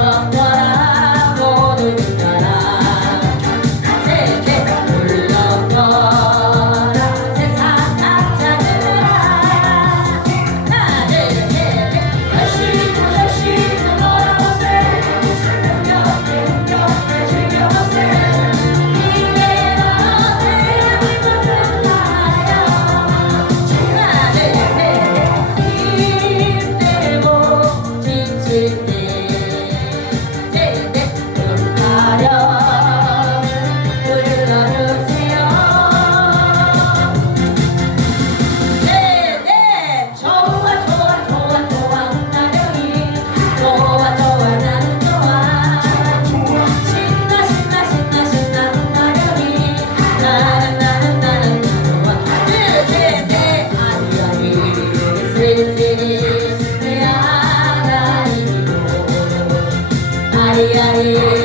맘 yeah.